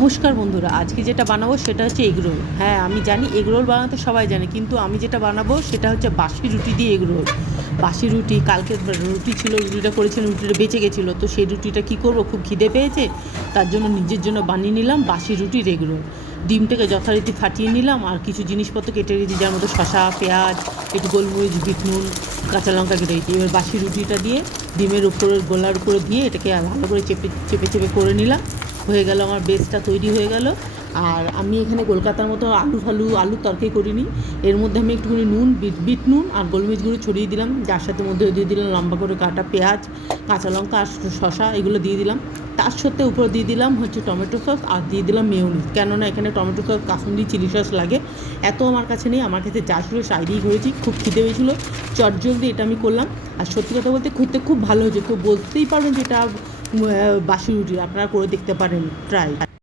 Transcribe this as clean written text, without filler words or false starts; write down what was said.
নমস্কার বন্ধুরা, আজকে যেটা বানাবো সেটা হচ্ছে এগরোল। হ্যাঁ, আমি জানি এগরোল বানাতে সবাই জানে, কিন্তু আমি যেটা বানাবো সেটা হচ্ছে বাসি রুটি দিয়ে এগরোল। বাসি রুটি, কালকে রুটি ছিল, রুটিটা করেছিলাম, রুটিটা বেঁচে গেছিলো, তো সেই রুটিটা কী করবো, খুব খিদে পেয়েছে, তার জন্য নিজের জন্য বানিয়ে নিলাম বাসি রুটির এগরোল। ডিমটাকে যথারীতি ফাটিয়ে নিলাম আর কিছু জিনিসপত্র কেটে রেখেছি, যার মধ্যে শসা, পেঁয়াজ, একটু গোলমরিচ, বিট নুন, কাঁচা লঙ্কা কেটে রেখেছি। এবার বাসি রুটিটা দিয়ে ডিমের উপরে, গোলার উপরে দিয়ে এটাকে ভালো করে চেপে চেপে চেপে করে নিলাম। হয়ে গেল, আমার বেসটা তৈরি হয়ে গেল। আর আমি এখানে কলকাতার মতো আলুর তরকারি করিনি। এর মধ্যে আমি একটুখানি নুন, বিট নুন আর গোলমরিচ গুঁড়ো ছড়িয়ে দিলাম, যার সাথে মধ্যে দিয়ে দিলাম লম্বা করে কাটা পেঁয়াজ, কাঁচা লঙ্কা আর শসা, এগুলো দিয়ে দিলাম। তার সাথে উপরে দিয়ে দিলাম হচ্ছে টমেটো সস আর দিয়ে দিলাম মেয়োনিজ, কেননা এখানে টমেটো সস, কাসুন্দি চিলি সস লাগে। এত আমার কাছে নেই, আমার কাছে যা ছিল তাই দিয়েই করেছি। খুব খিদে হয়েছিলো, চটজলদি এটা আমি করলাম। আর সত্যি কথা বলতে খেতে খুব ভালো হয়েছে, কেউ বলতেই পারবেন যে এটা বাসি রুটি। আপনারা করে দেখতে পারেন, ট্রাই।